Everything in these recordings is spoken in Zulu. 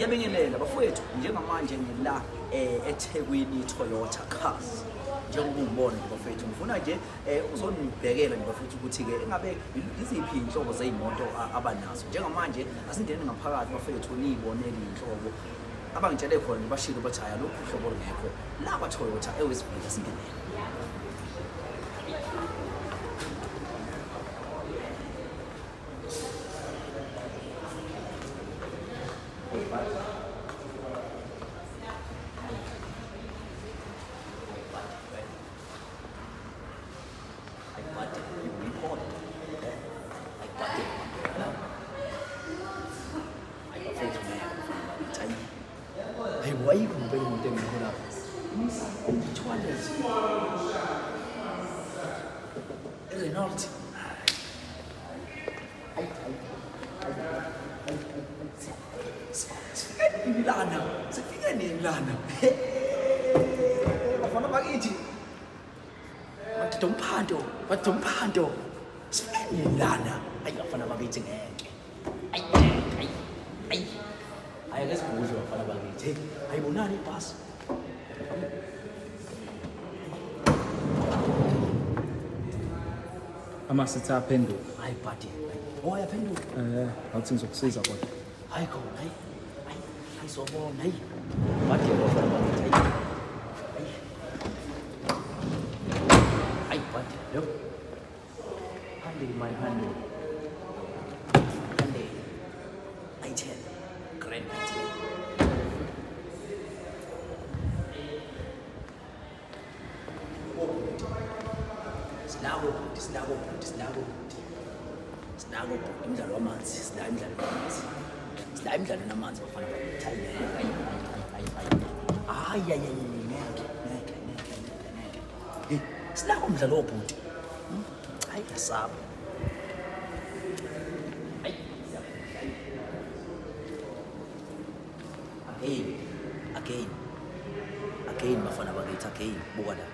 Ngiyabingelela bafowethu njengamanje ngila eThekwini Toyota Cars. Njengoba ungibona nje bafowethu ngifuna nje uzonibhekela nje bafowethu ukuthi ke engabe iziphi inhlobo zezimoto abanazo. Njengamanje asingene ngaphakathi bafowethu nibonele inhlobo abangitshele khona bashilo bathi haya lokhu uhlobo lungekho la kwa Toyota eWestfield asingenele. Hey, why you comparing with them? Which one is Renault? Milana, sifike Milana. Bafana bakithi. Bathomphando. Sifike Milana. Ayi bafana bakithi ngeke. Ayi. Ayi lesibuzwe bafana bakithi. Ayibonani ibhasi. Amasithi aphenduka. Hayi buddy. Yaphenduka. Awuthi ngizokusiza kodwa. Hayi khona, hayi sobona, hayi. Buddy bafana bakithi, hayi. Hayi buddy, yo. Handle my handle. Handle. 910. Grand 910. Sinako imidlalo wamanzi, sila imidlalo namanzi bafana bakithi. Hayi. Hey, sinako umdlalo wobhuti. Hayi asaba. Again bafana bakithi, again buka la.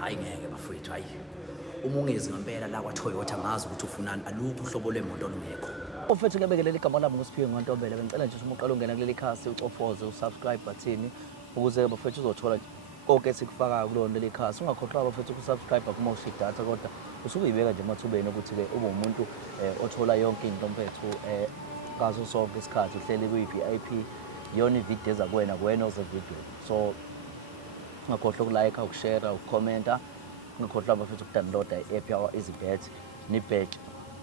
Hayi ngeke bafowethu, hayi. Uma ungezi ngempela la kwa Toyota ngazi ukuthi ufunani, alukho uhlobo lwemoto olungekho. Mfethu ngebekelele igama lami nguSiphiwe Ngontobela. Bengicela nje umuqala ungena kuleli khasi ucofoze usubscribe button ukuze bafethu uzothola konke esikufakayo kulona leli khasi. Ungakhohlwa bafethu ukusubscribe kuma usidata kodwa usuke uyibeka nje emathubeni ukuthi ke ube umuntu othola yonke into mfethu ngaso sonke isikhathi uhleli kuyi-VIP yona ivideo zakuwena oze video. So ungakhohlwa ukulike, ukushare, ukukhomenta. Ngikhohlwa bafethu ukudownloada i-app yawo EasyBet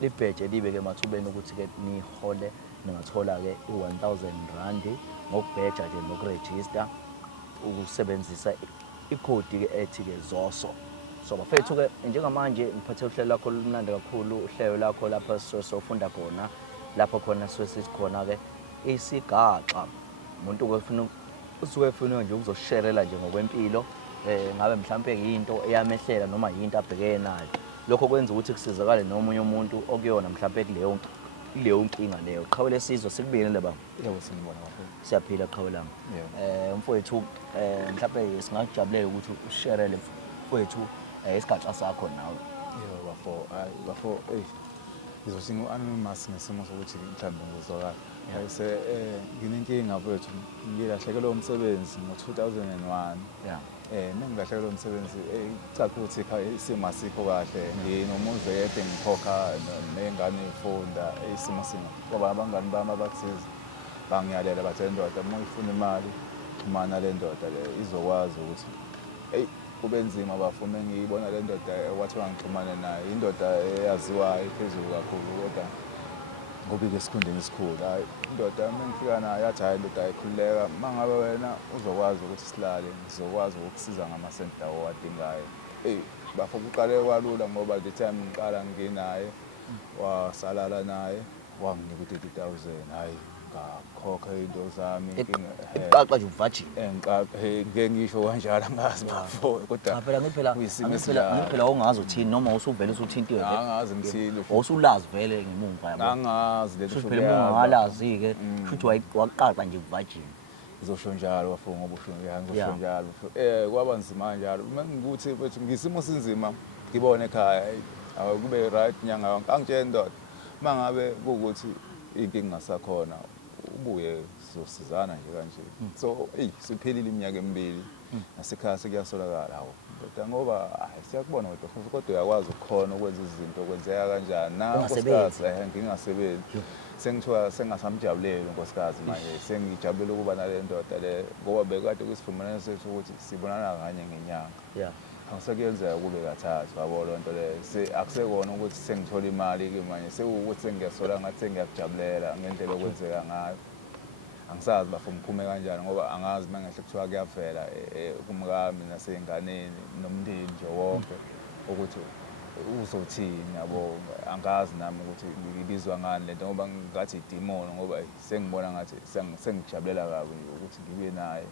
libheje libeke emathubeni ukuthi ke nihole ningathola ke i-R1000 ngokubheja nje nokurejista ukusebenzisa ikhodi ke ethi ke ZOSO. So bafethu ke njengamanje ngiphathe uhlelo lakho lumnandi kakhulu, uhlelo lakho lapha sofunda khona lapho khona sithi khona ke isigaxa umuntu ofuna usuke efuna nje ukuzosharela nje ngokwempilo ngabe mhlambe into eyamehlela noma into abhekene nayo. Lokho kwenza ukuthi kusizakale nomunye umuntu okuyona mhlambe kuleyo nkinga leyo. Qhawe lesizwe sikubingelela baba. Yebo singibona bafowethu. Siyaphila qhawe lami. Mfowethu mhlambe singakujabulela ukuthi usharele mfowethu isigaxa sakho nawe. Yebo bafo ngizosinga anonymous ngesimo sokuthi mhlambe ngizokala. Ayise nginenkinga bafowethu, ngilahlekelwe umsebenzi ngo-2001. Nengilahlekelwe umsebenzi caca ukuthi isimo asikho kahle, nginomuzi yedwa ngikhokha nengane ifunda isimo ngoba abangani bami abakusiza bangiyalela bathi le ndoda uma ifuna imali xhumana le ndoda le izokwazi ukuthi kube nzima bafuna ngiyibona le ndoda wathi wangixhumane naye indoda eyaziwayo iphezulu kakhulu kodwa ngobike esikhundeni esikhulu. Hayi indoda mengifika nayo yathi hayi indoda ayikhululeka mangabe wena uzokwazi ukuthi silale ngizokwazi ukukusiza ngamasenti lawo wadingayo. Bafo kuqale kwalula ngoba the time ngiqala nginaye wasalala naye wanginika u-30,000. Hayi ngakhokha into zami iqaqa nje uvajile. Ngeke ngisho kanjalo angazi bafo kodwa phela ongazi uthini noma usuvele usuthintiwe vele. Angazi ngithini usulazi vele ngemumva yabo. Angazi lethi phela ungalazi ke futhi waqaqa nje uvajile. Ngizosho njalo bafo ngoba usho ngizosho njalo. Kwaba nzima njalo mengikuthi bethu ngisimo sinzima ngibone ekhaya akube right nyanga yonke angitshela indoda mangabe ukuthi inkinga ngasakhona ubuye sizosizana nje kanje so siphilile iminyaka emibili nasekhaya sekuyasolakala hawo kodwa ngoba siyakubona kodwa uyakwazi ukukhona ukwenza izinto kwenzeka kanjani nankosikazi ngingasebenzi sengithiwa sengasamjabuleli unkosikazi manje sengijabulela ukuba nale ndoda le ngoba bekade kwisivumelwano sethu ukuthi sibonana kanye ngenyanga angisekuyenzeka kube kathathu yabo lo nto le akusekona ukuthi sengithola imali ke manje sekuwukuthi sengiyasola ngathi sengiyakujabulela ngendlela okwenzeka ngayo angisazi bafo ngiphume kanjani ngoba angazi mangahle kuthiwa kuyavela kumkami naseyinganeni nomndeni nje wonke ukuthi uzothini yabo angazi nami ukuthi ngibizwa ngani lento ngoba ngathi idemon ngoba sengibona ngathi sengijabulela kabi ukuthi ngibe naye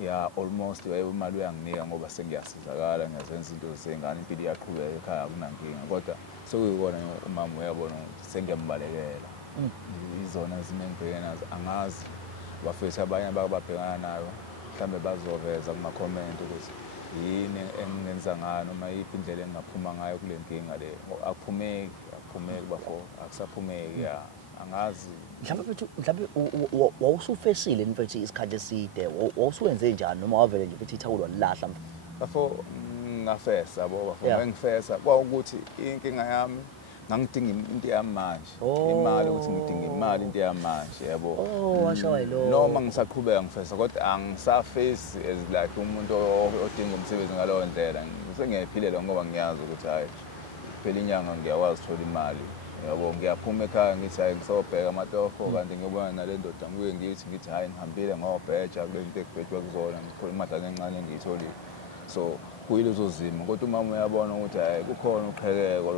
ya almost imali uyanginika ngoba sengiyasizakala ngiyazenza into zengane impilo iyaqhubeka ekhaya kunankinga kodwa sekuyikona umama uyabona ukuthi sengiyambalekela izona izinto engibhekene nazo angazi bafethu abanye ababhekana nayo mhlambe bazoveza kuma comment ukuthi yini engenza ngani noma yiphi indlela engaphuma ngayo kule nkinga le akuphumeki bafo akusaphumeki ya angazi mhlawumbe wawusufeshile mfethu isikhathi eside wawusuwenze njani noma wavele nje futhi ithawulo lahla bafo ngafesa yabo bafo ngifesa kwawukuthi inkinga yami ngangidinga into yamanje imali ukuthi ngidinga imali into yamanje yabo washawa yilo noma ngisaqhubeka ngifesa kodwa angisafesi as like umuntu odinga umsebenzi ngalowo ndlela ngisengiyaphilela ngoba ngiyazi ukuthi hayi phela inyanga ngiyakwazi ukuthola imali yabo ngiyaphuma ekhaya ngithi hayi ngisobheka amatofo kanti ngiyobona nale ndoda ngibuye ngithi hayi ngihambile ngobheja kule nto ekubhejwa kuzona ngithola imadlana encane engiyitholile so kuyilezo zimo kodwa umama uyabona ukuthi hayi kukhona uqhekeko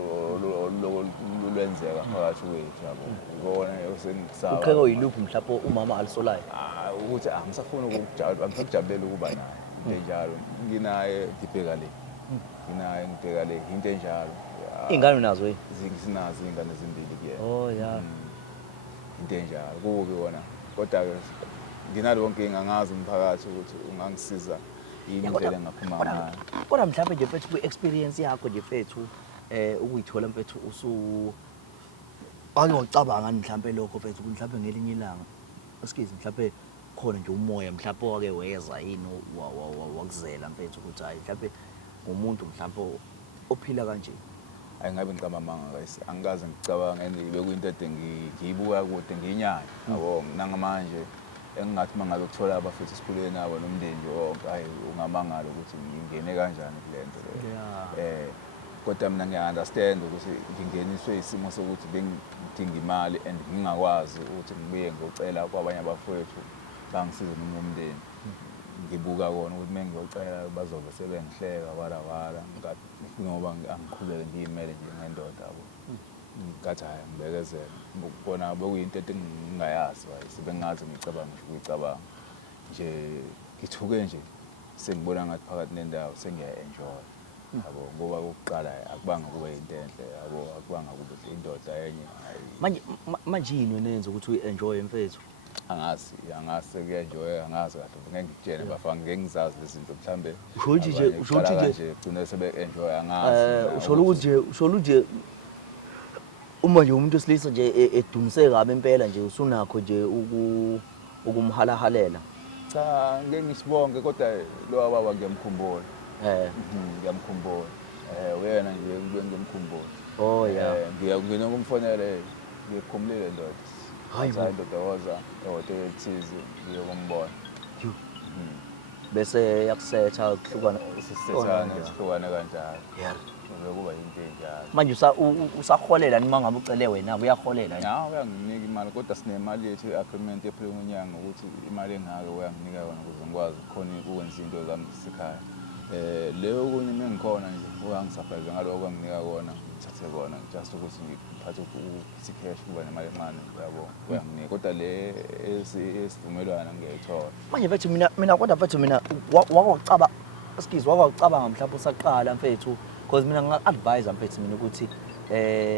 olwenzeka phakathi kwethu yabo ubona usengisaba uqhekeko yiluphi mhlawumbe umama alisolayo ukuthi angisafuna angisakujabulela ukuba naye into enjalo nginaye ngibheka le ngibheka le into enjalo ingane nazo sinazo ingane ezimbili kuyena into enjalo kubi wona kodwa nginalo wonke ingangazi umphakathi ukuthi ungangisiza yini indlela engaphuma ngayo kodwa mhlawumbe nje mfethu ku-experience yakho nje mfethu ukuyithola mfethu ake wacabanga mhlawumbe lokho mfethu mhlawumbe ngelinye ilanga excuse mhlawumbe khona nje umoya mhlawumbe wake weza yini wakuzela mfethu ukuthi hayi mhlawumbe ngumuntu mhlawumbe ophila kanje ayingabe ngicabanga guys angikaze ngicabanga bekuyinto ede ngiyibuka kude ngiyinyanya yabo nangamanje engingathi mangabe kuthola abafethu esikoleni nabo nomndeni wonke hayi ungamangala ukuthi ngingene kanjani kule nto le kodwa mina ngiya-understand ukuthi ngingeniswe isimo sokuthi bengidinga imali and ngingakwazi ukuthi ngibuye ngiyocela kwabanye abafethu bangisize noma umndeni ngibuka kona ukuthi mengiyocela bazobe sebengihleka wala ngoba angiqhubeke ngiyimele nje ngendoda yabo ngathi hayi ngibekezela bona bekuyinto engingayazi sebengazi ngicabanga ukuyicabanga nje ngithuke nje sengibona ngathi phakathi nendawo sengiya-enjoy yabo ngoba kokuqala akubanga kube into enhle yabo akubanga kube indoda enye manje yini nenze ukuthi uyi-enjoy mfethu angazi kuya-enjoy angazi kahle ngeke ngikutshene bafana ngeke ngizazi lezi zinto mhlambe usho ukuthi nje kugcine sebe-enjoy angazi usho nje uma nje umuntu wesilisa nje edumise kabi impela nje usunakho nje ukumhalahalela cha ngeke ngisibonge kodwa lo baba ngiyamkhumbula ngiyamkhumbula uyena nje ngiyamkhumbula ngiyakungena kumfonele ngikhumulile ndoda hayi ndoda waza ehotela elithize ngiyokumbona bese yakusetha kuhlukana sihlukane kanjalo kuba into enjalo manje usaholela noma ngabe ucele wena uyaholela ya uyanginika imali kodwa sinemali yethu i-agreement ephele ngonyanga ukuthi imali engaka uyanginika yona ukuze ngikwazi khona ukwenza into zami sekhaya leyo kunye mengikhona nje uyangisurprise ngaloko anginika kona ngithathe kona just ukuthi ngiphathe cash kuba nemali encane yabo uyanginika kodwa le esivumelwana ngiyayithola manje mfethu mina kodwa mfethu mina wakwacaba wakwacabanga mhlawumbe usaqala mfethu because mina nginga-advise mfethu mina ukuthi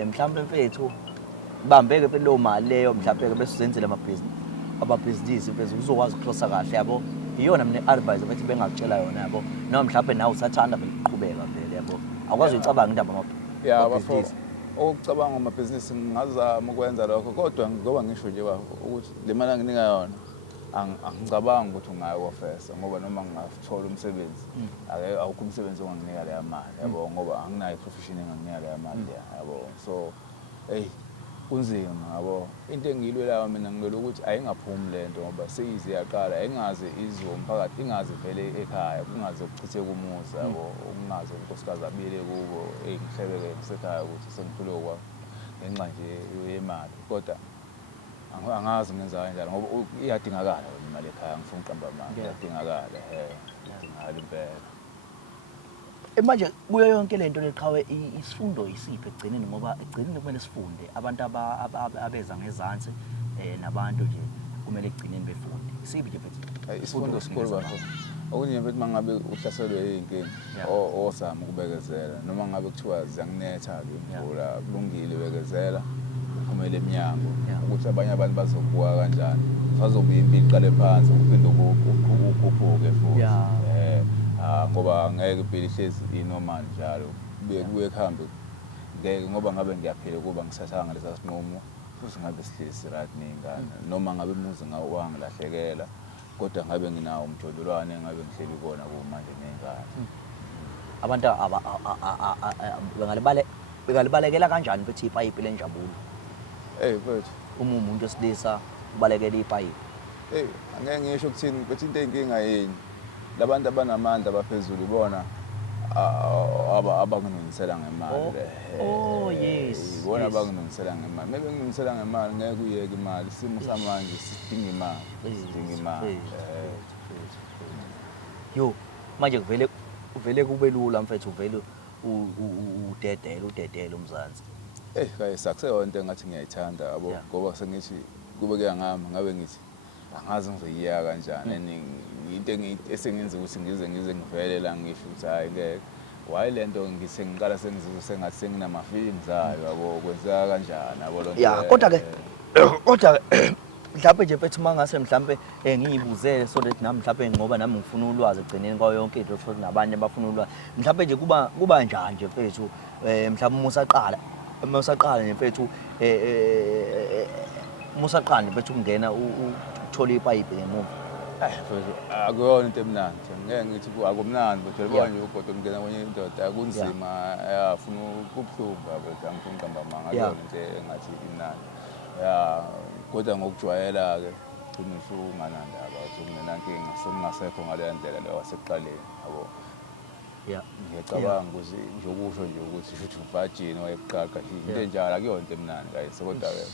mhlawumbe mfethu bambeke phela lo mali leyo mhlawumbe bese uzenzele amabhizinisi mfethu uzokwazi ukuclosa kahle yabo iyona mina advise mfethu bengakutshela yona yabo noma mhlawumbe nawe usathanda ukuqhubeka vele yabo akwazi uyicabanga indaba amabhizinisi okucabanga amabhizinisi ngingazama ukwenza lokho kodwa ngoba ngisho nje ukuthi le mali anginika yona angicabangi ukuthi ungayofesa ngoba noma ngingathola umsebenzi awukho umsebenzi onganginika leya mali yabo ngoba anginayo i-profession enganginika leya mali yabo so kunzima yabo into engiyilwelayo mina ngilwela ukuthi ayingaphumi lento ngoba seyize yaqala ayingaze izomphakathi ingaze vele ekhaya kungaze kuchithe kumuzi yabo kungaze unkosikazi abile kubo ngihlebeke ngisekhaya ukuthi sengithule kwami ngenxa nje yemali kodwa angazi ngenza kanjani ngoba iyadingakala imali ekhaya ngifuna uqamba amanga iyadingakala idingakala impela manje kuyo yonke lento leqhawe isifundo isiphi egcineni ngoba egcineni kumele sifunde abantu abeza ngezansi nabantu nje kumele egcineni befunde isiphi nje mfethu isifundo sikhulu kakhulu okunye mfethu mangabe uhlaselwe yinkinga ozama ukubekezela noma ngabe kuthiwa ziyanginetha ke imvula kulungile bekezela uphumele eminyango ukuthi abanye abantu bazobuka kanjani bazobuya impilo iqale phansi uphinde ukhuphuke futhi ngoba angeke impilo ihlezi inormal njalo kuye kuhambe ngeke ngoba ngabe ngiyaphila kuba ngisathanga lesa sinqumo futhi ngabe sihlezi right nengane noma ngabe umuzi wangilahlekela kodwa ngabe nginawo umjondolwane ngabe ngihleli kona kumanje nengane abantu bengalibalekela kanjani futhi ipayipi lenjabulo mfethu uma umuntu wesilisa ubalekela ipayipi angeke ngisho ukuthini bethi into eyinkinga yini labantu abanamandla abaphezulu ibona abanginunisela ngemali yes ibona abanginunisela ngemali maybe nginunisela ngemali ngeke uyeke imali isimo samanje sidinga imali yo manje kuvele kube lula mfethu uvele udedele umzansi guys akuseyonto engathi ngiyayithanda yabo ngoba sengithi kube kuyangami ngabe ngithi angazi ngizoyiya kanjani into esengenza ukuthi ngize ngivele la ngisho ukuthi hayi ngeke why lento ngisengiqala sengizizwe sengathi senginama-feelings ayo yabo kwenzeka kanjani yabo lonto kodwa mhlawumbe nje mfethu mangase mhlawumbe ngiyibuzele so that nami mhlawumbe ngoba nami ngifuna ulwazi egcineni kwayo yonke into futhi nabanye abafuna ulwazi mhlawumbe nje kuba njani nje mfethu mhlawumbe musaqala nje mfethu musaqala nje mfethu ungena uthola ipayipi ngemuva akuyona into emnandi ngeke ngithi akumnandi kodwa manje ugodo ngena kwenye indoda kunzima yafuna kubuhlungu yabo angifuna uqamba amanga akuyona into engathi imnandi kodwa ngokujwayela ke ugcina unganandaba usungenankinga sekungasekho ngaleya ndlela leyo wasekuqaleni yabo ngiyacabanga ukuthi nje ukusho nje ukuthi futhi uvajini wayeqaqa into enjalo akuyona into emnandi guys kodwa ke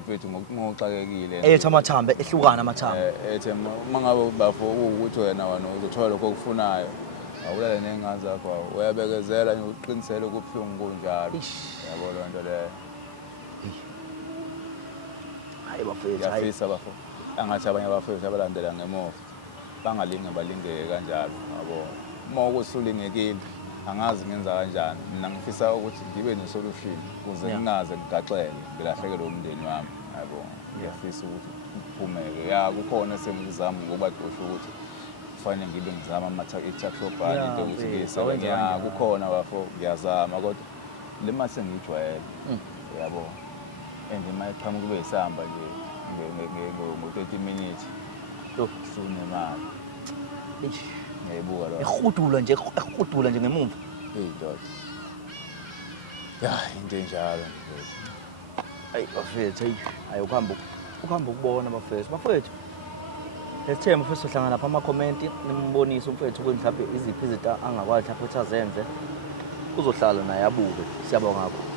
mfethu ngokuxakekile ethi amathambo ehlukana amathambo ethe mangabe bafo ukuthi wena uzothola lokho okufunayo awulale nengane zakho uyabekezela uqinisele kubuhlungu kunjalo yabo lo nto leyo hayi bafethu yafisa bafo angathi abanye abafethu abalandela ngemuva bangalinge balingeke kanjalo yabo uma ukusulingekile angazi ngenza kanjani mina ngifisa ukuthi ngibe ne-solution ukuze ngingaze ngigaxele ngilahlekelwe umndeni wami yabo ngiyafisa ukuthi kuphumeke kukhona sengizama ngoba dosho ukuthi kufanele ngibe ngizama i-tuck-shop-ani into ukuthi ngiyisebenza kukhona bafo ngiyazama kodwa le mali sengiyijwayele yabo and imali iqhamuka kube yisamba nje ngo-30 minutes sunemali ngiyayibuka lo ehudula nje ngemuva ndoda into enjalo hayi bafethu hayi ukuhamba ukubona bafethu lethemba mfethu sohlangana lapha ama-comment nimbonise umfethu ukuthi mhlawumbe iziphi izinto angakwazi mhlawumbe ukuthi azenze kuzohlala naye abuke siyabonga kakhulu